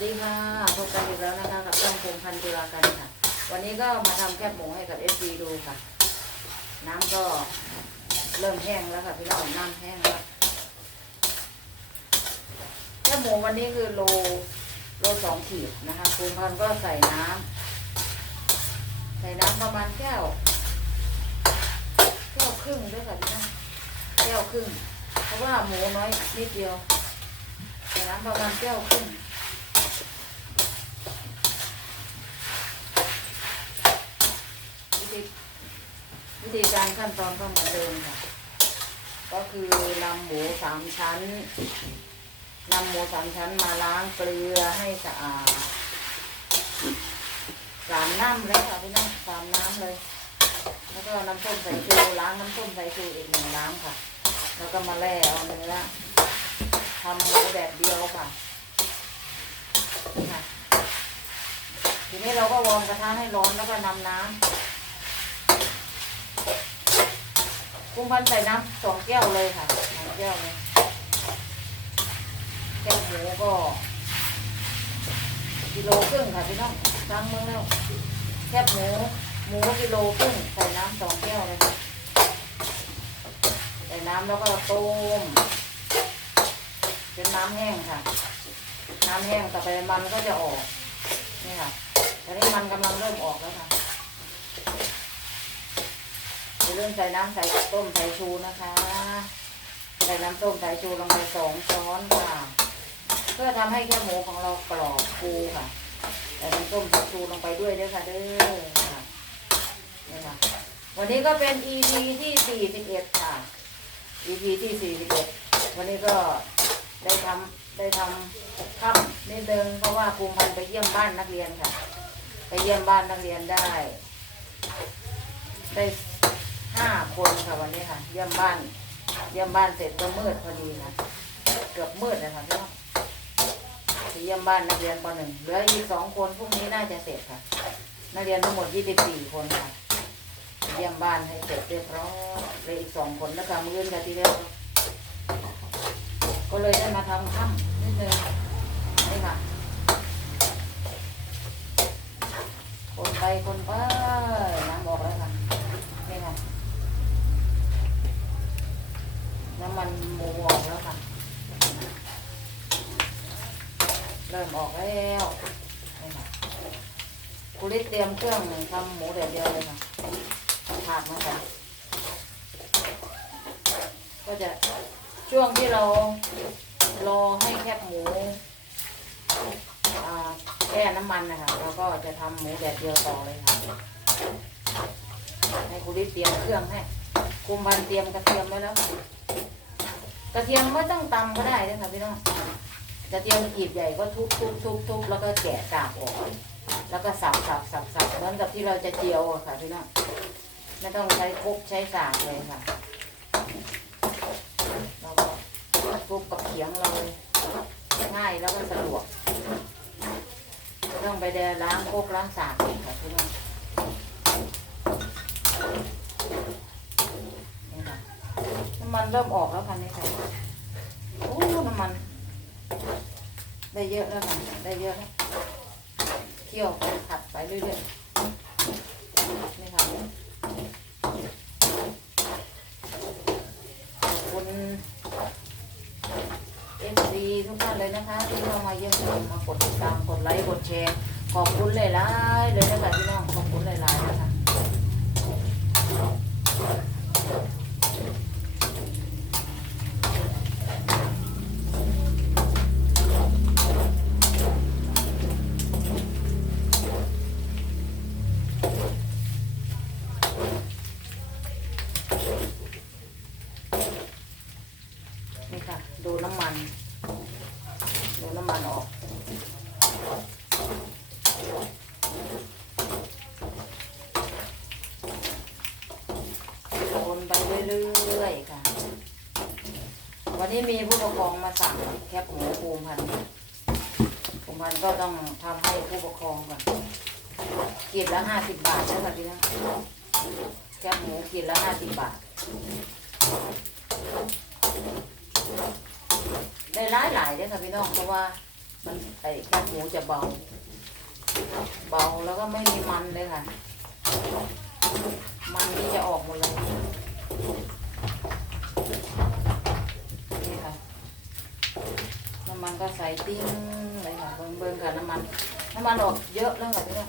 สดีค่ะพบกันอีกแล้วนะคะกับช่องพงพันธ์จุฬากันค่ะ วันนี้ก็มาทำแคบหมูให้กับเอฟซีดูค่ะ น้ำก็เริ่มแห้งแล้วค่ะพี่น้องน้ำแห้งแล้วแคบหมูวันนี้คือโลโลสองขีดนะคะพงพันก็ใส่น้ำใส่น้ำประมาณแก้ว แก้วครึ่งด้วยค่ะพี่น้องแก้วครึ่ง เพราะว่าหมูน้อยนิดเดียวใส่น้ำประมาณแก้วครึ่ง ธีวิธีการขั้นตอนก็เหมือนเดิมค่ะ ก็คือนำหมูสามชั้นนำหมูสามชั้นมาล้างเกลือให้สะอาดสามน้ำเลยค่ะพี่น้องสามน้ำเลย แล้วก็น้ำส้มสายชูล้างน้ำส้มสายชูอีกหนึ่งน้ำค่ะ แล้วก็มาแล่เอาเนื้อทำหมูแบบเดียวค่ะนี่ค่ะทีนี้เราก็วอร์มกระทะให้ร้อนแล้วก็นำน้ำ กุ้งพันใส่น้ำสองแก้วเลยค่ะสองแก้วเลยแก้วหมูก็กิโลครึ่งค่ะพี่น้องตั้งเมืองแล้วแคบหมูหมูกิโลครึ่งใส่น้ำสองแก้วเลยค่ะใส่น้ำแล้วก็ต้มเป็นน้ำแห้งค่ะ น้ำแห้งต่อไปมันก็จะออกนี่ค่ะตอนนี้มันกำลังเริ่มออกแล้วค่ะอย่า ลืมใส่น้ำใส่ต้มใส่ชูนะคะ ใส่น้ำต้มใส่ชูลงไปสองช้อนค่ะ เพื่อทำให้แค่หมูของเรากรอบฟูค่ะ ใส่น้ำต้มใส่ชูลงไปด้วยด้วยค่ะเด้อค่ะนี่ค่ะ วันนี้ก็เป็น EP ที่สี่สิบเอ็ดค่ะ EP ที่สี่สิบเอ็ดวันนี้ก็ได้ทำได้ทำค่ำนิดนึงเพราะว่าภูมิพันธ์ไปเยี่ยมบ้านนักเรียนค่ะ ไปเยี่ยมบ้านนักเรียนได้ ได้ ห้าคนค่ะวันนี้ค่ะเยี่ยมบ้านเยี่ยมบ้านเสร็จก็มืดพอดีค่ะเกือบมืดเลยค่ะพี่น้องเยี่ยมบ้านนักเรียนปหนึ่งเหลืออีกสองคนพรุ่งนี้น่าจะเสร็จค่ะนักเรียนทั้งหมดยี่สิบสี่คนค่ะ เยี่ยมบ้านให้เสร็จเรียบร้อยเหลยอีกสองคนนะคะมื้อนี้ค่ะที่เรียกก็เลยได้มาทำค่ำนิดนึงนี่ค่ะคนไปคนไปน้ำออกแล้วค่ะ น้ำมันหมูออกแล้วค่ะ เริ่มออกแล้วนี่ค่ะคุริตเตรียมเครื่องหนึ่งทำหมูแดดเดียวเลยค่ะถาดมาค่ะก็จะช่วงที่เรารอให้แคบหมูแก้น้ำมันนะคะแล้วก็จะทำหมูแดดเดียวต่อเลยค่ะ ให้คุณริเตรียมเครื่องให้คุมพันเตรียมกระเทียมไว้แล้ว กระเทียมไม่ต้องตำก็ได้เลยค่ะพี่น้องกระเทียมกีบใหญ่ก็ทุบทุบทุบทุบแล้วก็แกะกากออกแล้วก็สับสับสับสับเหมือนกับที่เราจะเจียวอะค่ะพี่น้องไม่ต้องใช้คกใช้สากเลยค่ะแล้วก็ทุบกับเขียงเราเลยง่ายแล้วก็สะดวกไม่ต้องไปเดินล้างโคกล้างสากอีกค่ะพี่น้อง มันเริ่มออกแล้วค่ะนี่ค่ะโอ้น้ำมัน ได้เยอะแล้วค่ะได้เยอะแล้วเคี่ยวผัดไปเรื่อยๆนี่ค่ะขอบคุณเอฟซีทุกท่านเลยนะคะ ที่เข้ามาเยี่ยมชมมากดติดตามกดไลค์กดแชร์ขอบคุณหลายๆเลยนะคะพี่น้องขอบคุณหลายๆนะคะ วันนี้มีผู้ปกครองมาสั่งแคบหมูภูมิพันธุ์ภูมิพันธุ์ก็ต้องทำให้ผู้ปกครองก่อนกินละห้าสิบบาทแล้วค่ะพี่นะแคบหมูกินละห้าสิบบาท ได้หลายหลายเด้อค่ะพี่น้องเพราะว่ามันไอ้แคบหมูจะเบา เบาแล้วก็ไม่มีมันเลยค่ะ มันนี่จะออกหมดเลยนี่ค่ะ น้ำมันก็ใส่ติ้งเลยค่ะเบิ่งเบิ่งค่ะน้ำมันน้ำมันออกเยอะแล้วค่ะพี่น้อง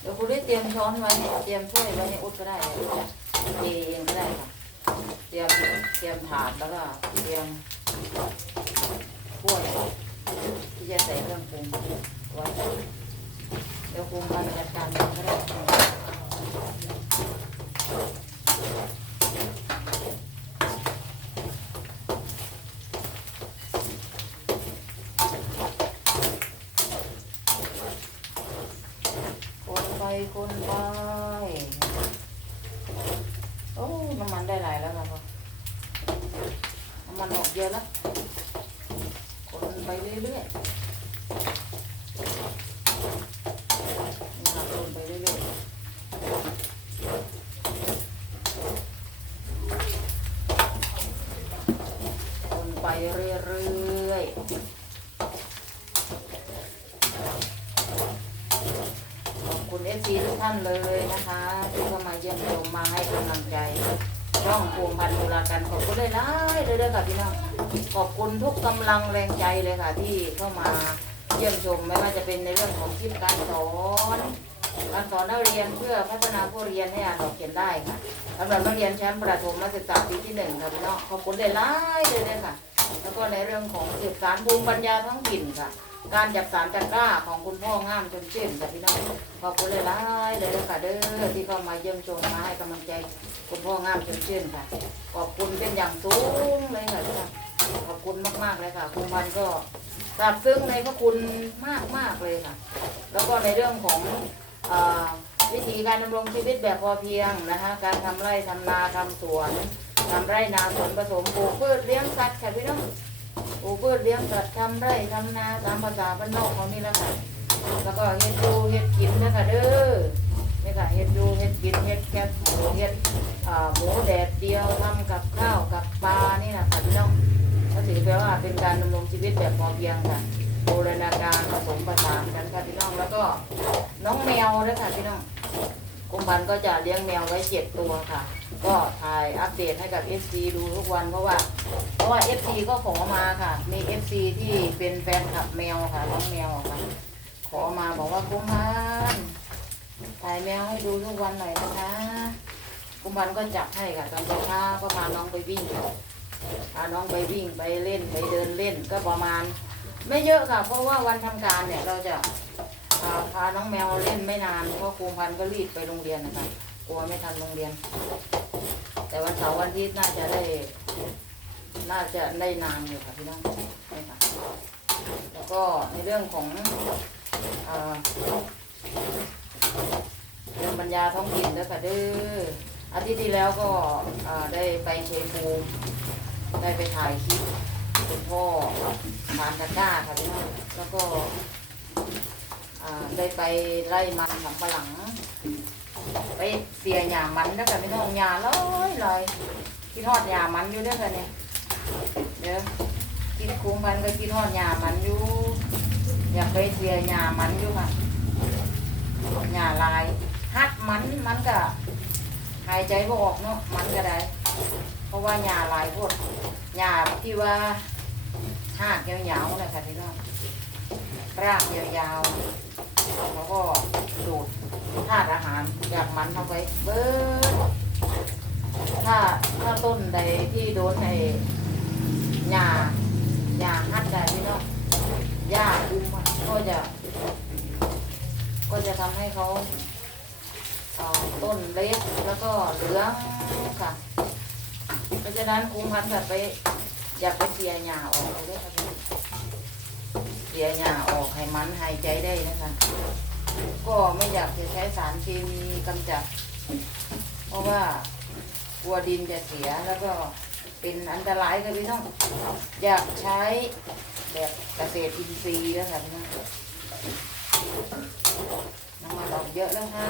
เดี๋ยวคุณได้เตรียมช้อนไว้เนี่ยเตรียมถ้วยไว้ในอุดก็ได้เดี๋ยวเทเองก็ได้ค่ะเตรียมเตรียมถาดแล้วก็เตรียมถ้วยที่จะใส่เครื่องปรุง เดี๋ยวคงกันจัดการกันก็ได้คนไปคนไปโอ้น้ำมันได้หลายแล้วค่ะพ่อน้ำมันออกเยอะแล้วคนไปเรื่อยๆ นี่ค่ะคนไปเรื่อยๆคน ไปเรื่อยๆ ขอบคุณเอฟซีทุกท่านเลยนะคะที่เข้ามาเยี่ยมชมมาให้กำลังใจช่องภูมิพันธ์ตุลาการขอบคุณเลยนะเลยๆค่ะพี่น้องขอบคุณทุกกำลังแรงใจเลยค่ะ ที่เข้ามาเยี่ยมชมไม่ว่าจะเป็นในเรื่องของคลิปการสอนการสอนนักเรียนเพื่อพัฒนาผู้เรียนให้อ่านออกเขียนได้ค่ะสำหรับนักเรียนชั้นประถมศึกษาปีที่หนึ่งค่ะพี่น้องขอบคุณเลยล่เลยเลยค่ะ แล้วก็ในเรื่องของสืบสารภูมิปัญญาท้องถิ่นค่ะ การจับสารจักร้าของคุณพ่องามจนเชื่นค่ะพี่น้องขอบคุณเลยล่เลยเลยค่ะเด้อที่เข้ามาเยี่ยมชมมาให้กำลังใจคุณพ่องามจนชื่นค่ะ ขอบคุณเป็นอย่างสูงเลยค่ะพี่น้องขอบคุณมากๆเลยค่ะ คุณพันก็ซาบซึ้งในพระคุณมากมากเลยค่ะ แล้วก็ในเรื่องของอวิธีการดำรงชีวิตแบบพอเพียงนะคะ การทำไร่ทำนาทำสวน ทำไร่นาสวนผสมปลูกพืชเลี้ยงสัตว์ค่ะพี่น้องปลูกพืชเลี้ยงสัตว์ทำไร่ทำนาตามภาษาบ้านนอกเขานี่แหละค่ะแล้วก็เฮ็ดดูเฮ็ดกินนะคะเด้อนี่ค่ะเฮ็ดดูเฮ็ดกินเฮ็ดแคบหมูเฮ็ดหมูแดดเดียวทำกับข้าวกับปลานี่นะค่ะพี่น้องก็ถือแปลว่าเป็นการดำรงชีวิตแบบพอเพียงค่ะโบูรณการผสมผสานกันค่ะพี่น้องแล้วก็น้องแมวด้วยค่ะพี่น้อง กุมพันธุ์ก็จะเลี้ยงแมวไว้เจ็ดตัวค่ะ ก็ถ่ายอัปเดตให้กับ FC ดูทุกวันเพราะว่า เพราะว่า FC ก็ขอมาค่ะ มี FC ที่เป็นแฟนคลับแมวค่ะน้องแมวอะค่ะ ขอมาบอกว่ากุมพันธุ์ถ่ายแมวให้ดูทุกวันหน่อยนะคะกุมพันธุ์ก็จับให้ค่ะตอนเช้าก็พาน้องไปวิ่งพาน้องไปวิ่งไปเล่นไปเดินเล่นก็ประมาณ ไม่เยอะค่ะ เพราะว่าวันทำการเนี่ยเราจะ พาน้องแมวเล่นไม่นานเพราะครูพันก็รีบไปโรงเรียนนะคะกลัวไม่ทันโรงเรียน แต่วันเสาร์วันอาทิตย์น่าจะได้ น่าจะได้นานอยู่ค่ะพี่น้องนี่ค่ะแล้วก็ในเรื่องของเรื่องปัญญาท้องถิ่นด้วยค่ะเด้ออาทิตย์ที่แล้วก็ได้ไปเชยภูได้ไปถ่ายคลิปคุณพ่อทานตะกร้าค่ะพี่น้องแล้วก็ ได้ไปไล่มันสำปะหลัง ไปเสียหยามันแล้วกันพี่น้องหยาลอยลยคิดทอดหยามันอยู่ด้วยกันเนี่ยเดี๋ยวกินคุ้มพันก็คิดทอดหยามันอยู่ อยากไปเสียหยามันอยู่ค่ะหยาลายฮัดมันมันก็หายใจบ่ออกเนาะมันก็ได้ เพราะว่าหญ้าลายพวกหญ้าที่ว่าหากยาวๆนะคะพี่น้อง รากยาวๆแล้วก็ดูดธาตุอาหารจากมันเข้าไปเบิดถ้าถ้าต้นใดที่โดนในหญ้าหญ้าหัดได้พี่น้องหญ้าอุ้มก็จะก็จะทำให้เขาเต้นเล็กแล้วก็เหลืองค่ะ เพราะฉะนั้นคุมพันธุ์แบบไป อย่าไปเสียหญ้าออกเลยค่ะ สียหญ้าออกให้มันหายใจได้นะคะ ก็ไม่อยากจะใช้สารเคมีกำจัด เพราะว่ากลัวดินจะเสียแล้วก็เป็นอันตรายค่ะพี่น้อง อยากใช้แบบเกษตรอินทรีย์แล้วค่ะพี่น้องเยอะแล้วค่ะ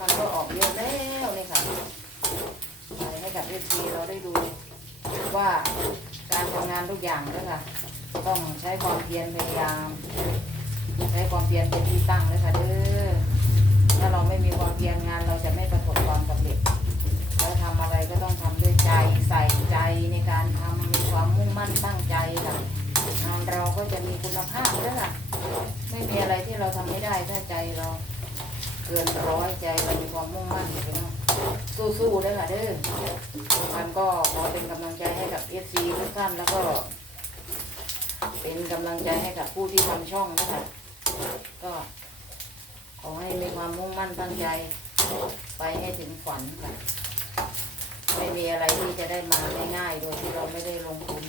มันก็ออกเยอะแล้วนี่ค่ะใส่ให้กับเอฟซีเราได้ดู ว่าการทำงานทุกอย่างด้วยค่ะ ต้องใช้ความเพียรพยายาม ใช้ความเพียรเป็นที่ตั้งเลยค่ะเด้อถ้าเราไม่มีความเพียรงานเราจะไม่ประสบความสำเร็จเราทำอะไรก็ต้องทำด้วยใจใส่ใจในการทำมีความมุ่งมั่นตั้งใจค่ะงานเราก็จะมีคุณภาพด้วยค่ะ ไม่มีอะไรที่เราทำไม่ได้ถ้าใจเรา เกินร้อยใจเรามีความมุ่งมั่นอยู่นะสู้ๆด้วยค่ะเด้อมันก็ขอเป็นกำลังใจให้กับเอฟซีทุกท่านแล้วก็ เป็นกำลังใจให้กับผู้ที่ทำช่องนะคะก็ขอให้มีความมุ่งมั่นตั้งใจ ไปให้ถึงฝันค่ะไม่มีอะไรที่จะได้มาง่ายๆโดยที่เราไม่ได้ลงทุน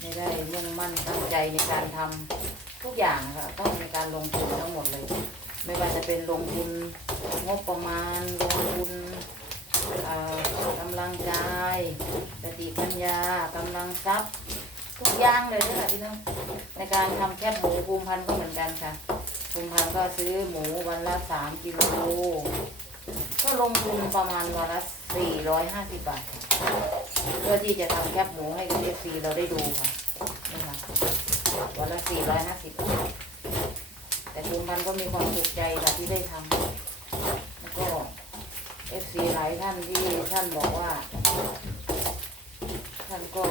ไม่ได้มุ่งมั่นตั้งใจในการทำทุกอย่างค่ะต้องมีการลงทุนทั้งหมดเลย ไม่ว่าจะเป็นลงทุนงบประมาณลงทุนกำลังใจสติปัญญากำลังทรัพย์ทุกอย่างเลยนะคะพี่น้องในการทำแคบหมูภูมิพันธ์ก็เหมือนกันค่ะภูมิพันธ์ก็ซื้อหมูวันละสามกิโลก็ลงทุนประมาณวันละสี่ร้อยห้าสิบบาทเพื่อที่จะทำแคบหมูให้กับเอฟซีเราได้ดูค่ะนี่ค่ะวันละสี่ร้อยห้าสิบบาท แต่ภูมิพันก็มีความสุขใจแบบที่ได้ทำแล้วก็เอฟซีหลายท่านที่ท่านบอกว่า ท่านก็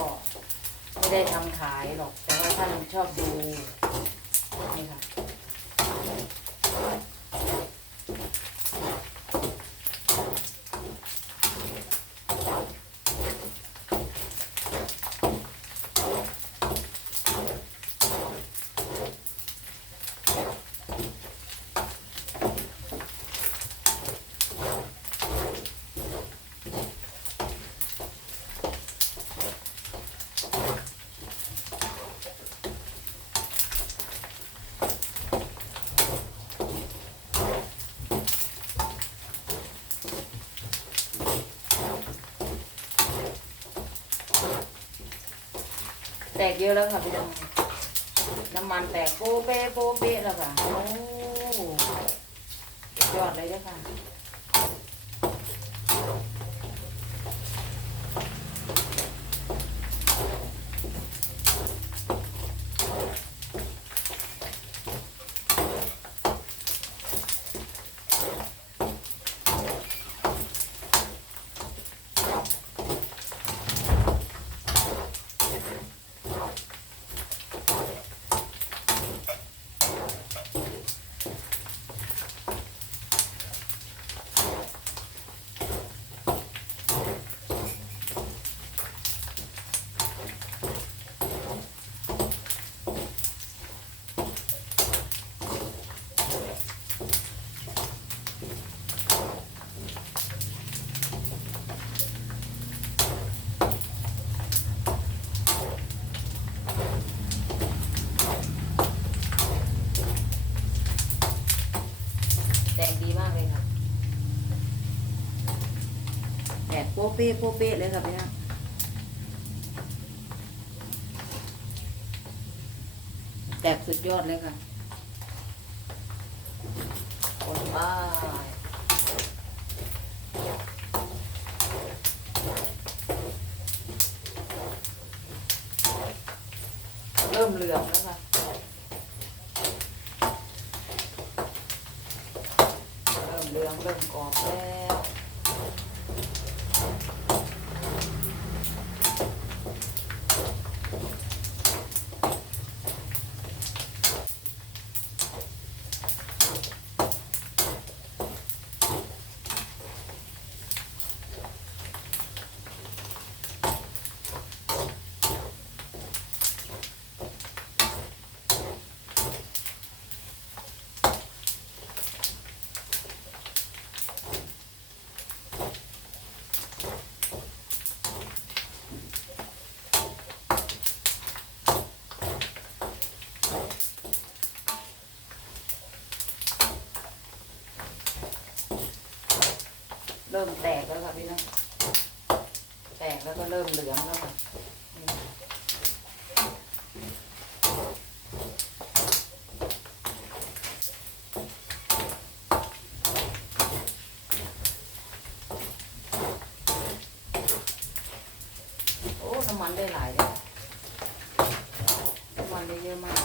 ไม่ได้ทำขายหรอก แต่ว่าท่านชอบดูนี่ค่ะ กเยอะแล้วค่ะพี่ดงน้ำมันแตกโปเปโปเปแล้วค่ะ โอ้ยอดเลยเด้อค่ะ เป้โปเป้เลยค่ะพี่นะแตกสุดยอดเลยค่ะคนบ้าเริ่มเหลืองแล้ว เริ่มแตกแล้วค่ะพี่น้องแตกแล้วก็เริ่มเหลืองแล้วค่ะนี่โอ้น้ำมันได้หลายเลยน้ำมันได้เยอะมาก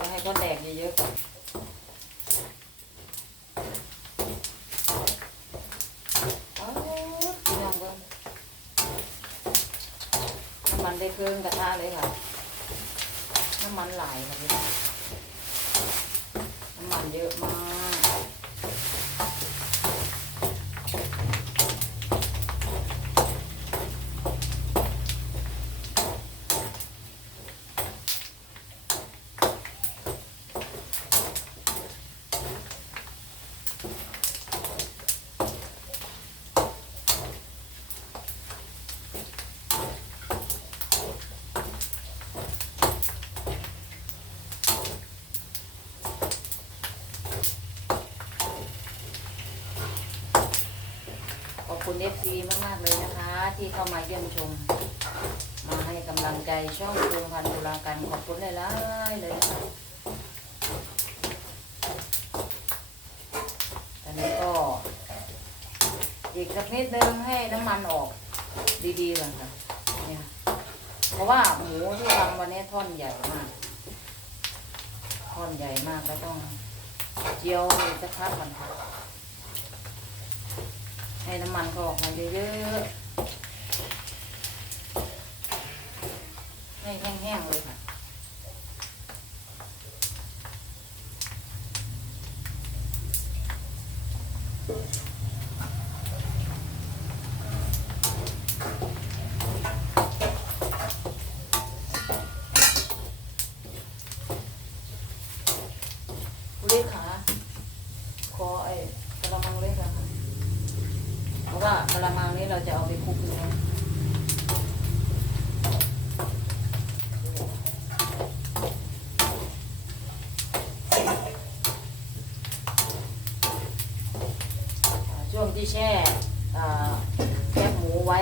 จะให้ เขาแตกเยอะๆก่อนอ้าวพี่น้องเบิ่งน้ำมันได้เครื่องกระทะเลยค่ะ น้ำมันไหลค่ะพี่น้ำมันเยอะมาก ขอบคุณ เอฟซีมากๆเลยนะคะ ที่เข้ามาเยี่ยมชม มาให้กำลังใจช่องดวงพันธุลากันขอบคุณหลายๆเลยนะคะอันนี้ก็อีกสักนิดนึงให้น้ำมันออกดีๆก่อนค่ะเนี่ยเพราะว่าหมูที่ทำวันนี้ท่อนใหญ่มาก ท่อนใหญ่มากก็ต้องเจียวสักพักก่อนค่ะ น้ำมันก็ออกมาเยอะๆให้แห้งๆเลยค่ะ คุณเล็กขาขอไอ้กระมังเล็กอะค่ะ เพราะว่ากระมังนี้เราจะเอาไปคลุกเนื้ออ่า ช่วงที่แช่อ่าแคบหมูไว้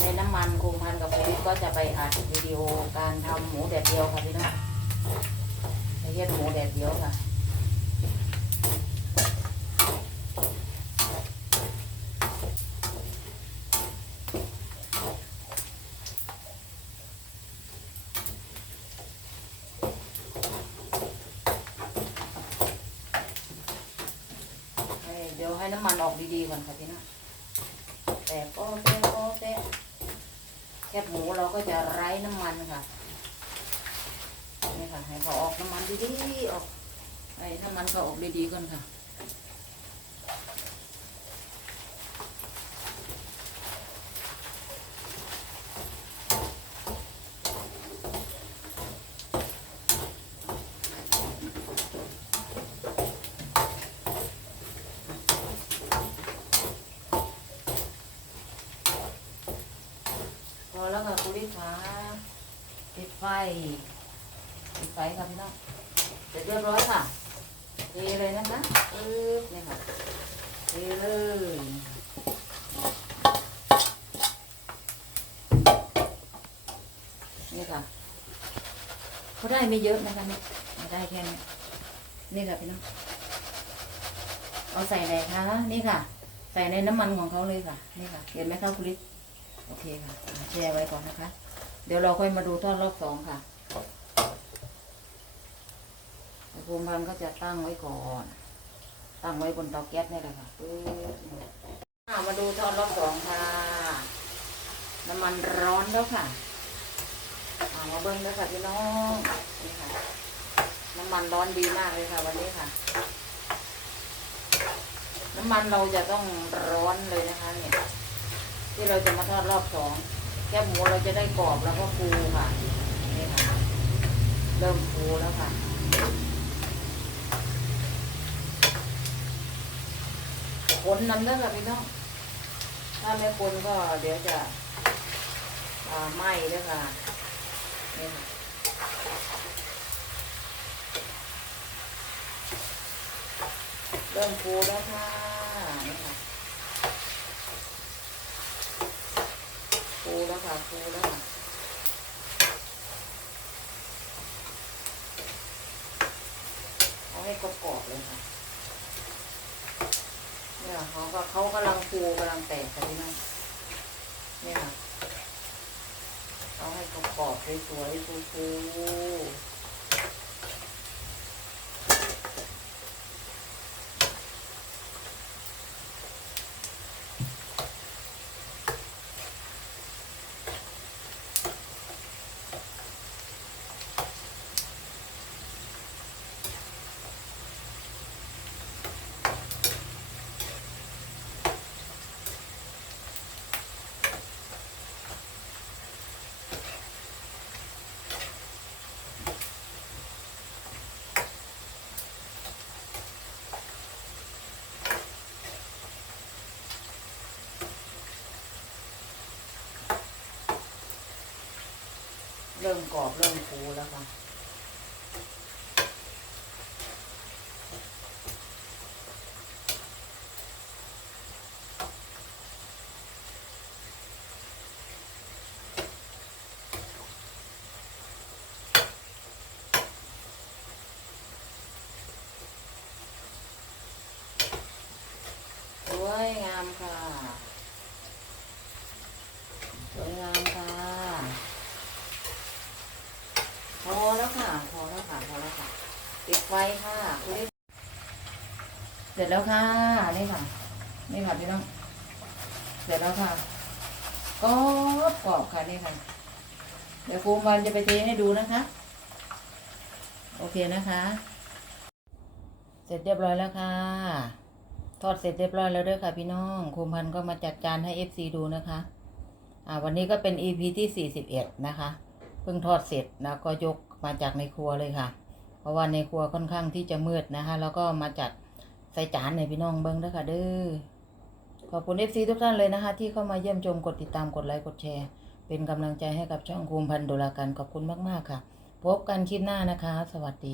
ในน้ำมันคงพันกับโควิดก็จะไปอัดวิดีโอการทำหมูแดดเดียวค่ะพี่น้องไปเฮ็ดหมูแดดเดียวค่ะ ให้เดี๋ยวให้น้ำมันออกดีๆก่อนค่ะพี่น้องแต่ก็เต้ก็เต้แคบหมูเราก็จะไร้น้ำมันค่ะ นี่ค่ะ ให้เขาออกน้ำมันดีๆออก ให้น้ำมันก็ออกดีๆก่อนค่ะ พอแล้วค่ะคุณลิขาปิดไฟปิดไฟค่ะพี่น้องเสร็จเรียบร้อยค่ะเทเลยนะคะปึ๊บเนี่ยค่ะเทเลยนี่ค่ะ เขาได้ไม่เยอะนะคะเนี่ยได้แค่นี้นี่ค่ะพี่น้องเอาใส่ไหนคะนี่ค่ะ ใส่ในน้ำมันของเขาเลยค่ะ นี่ค่ะเห็นไหมคะคุณลิศโอเคค่ะแช่ไว้ก่อนนะคะ เดี๋ยวเราค่อยมาดูทอดรอบสองค่ะภูมิพันก็จะตั้งไว้ก่อน ตั้งไว้บนเตาแก๊สนี่แหละค่ะปึ๊บมาดูทอดรอบสองค่ะ น้ำมันร้อนแล้วค่ะ มาเบิ้งแล้วค่ะพี่น้องนี่ค่ะ น้ำมันร้อนดีมากเลยค่ะ วันนี้ค่ะ น้ำมันเราจะต้องร้อนเลยนะคะ เนี่ย ที่เราจะมาทอดรอบสองแค่หมูเราจะได้กรอบแล้วก็ฟูค่ะนี่ค่ะ เริ่มฟูแล้วค่ะคนนำเด้อค่ะพี่น้องถ้าไม่คนก็เดี๋ยวจะอ่าไหม้เด้อค่ะ เริ่มฟูแล้วค่ะนี่ค่ะฟูแล้วค่ะฟูแล้วค่ะเอาให้กรอบเลยค่ะเนี่ยเขาก็เขากำลังฟูกำลังแตกกันนี่นะ สวยๆฟูๆ ริ่มกรอบเริ่มฟูแล้วค่ะ สวยงามค่ะ สวยงามค่ะ พอแล้วค่ะ พอแล้วค่ะ พอแล้วค่ะ ปิดไฟค่ะคุณลิศ เสร็จแล้วค่ะ นี่ค่ะ นี่ค่ะพี่น้อง เสร็จแล้วค่ะกรอบกรอบค่ะนี่ค่ะ เดี๋ยวครูวันจะไปเทให้ดูนะคะ โอเคนะคะ เสร็จเรียบร้อยแล้วค่ะ ทอดเสร็จเรียบร้อยแล้วด้วยค่ะพี่น้องครูพันก็มาจัดจานให้ FC ดูนะคะ อ่า วันนี้ก็เป็น EP ที่41นะคะ เพิ่งทอดเสร็จแล้วก็ยกมาจากในครัวเลยค่ะ เพราะว่าในครัวค่อนข้างที่จะมืดนะคะ แล้วก็มาจัด ใส่จานในพี่น้องเบิ้งเด้อค่ะเด้อขอบคุณ FC ทุกท่านเลยนะคะ ที่เข้ามาเยี่ยมชมกดติดตามกดไลค์กดแชร์ เป็นกำลังใจให้กับช่องภูมิพันธ์ดุลาการขอบคุณมาก ๆ ค่ะ พบกันคลิปหน้านะคะ สวัสดี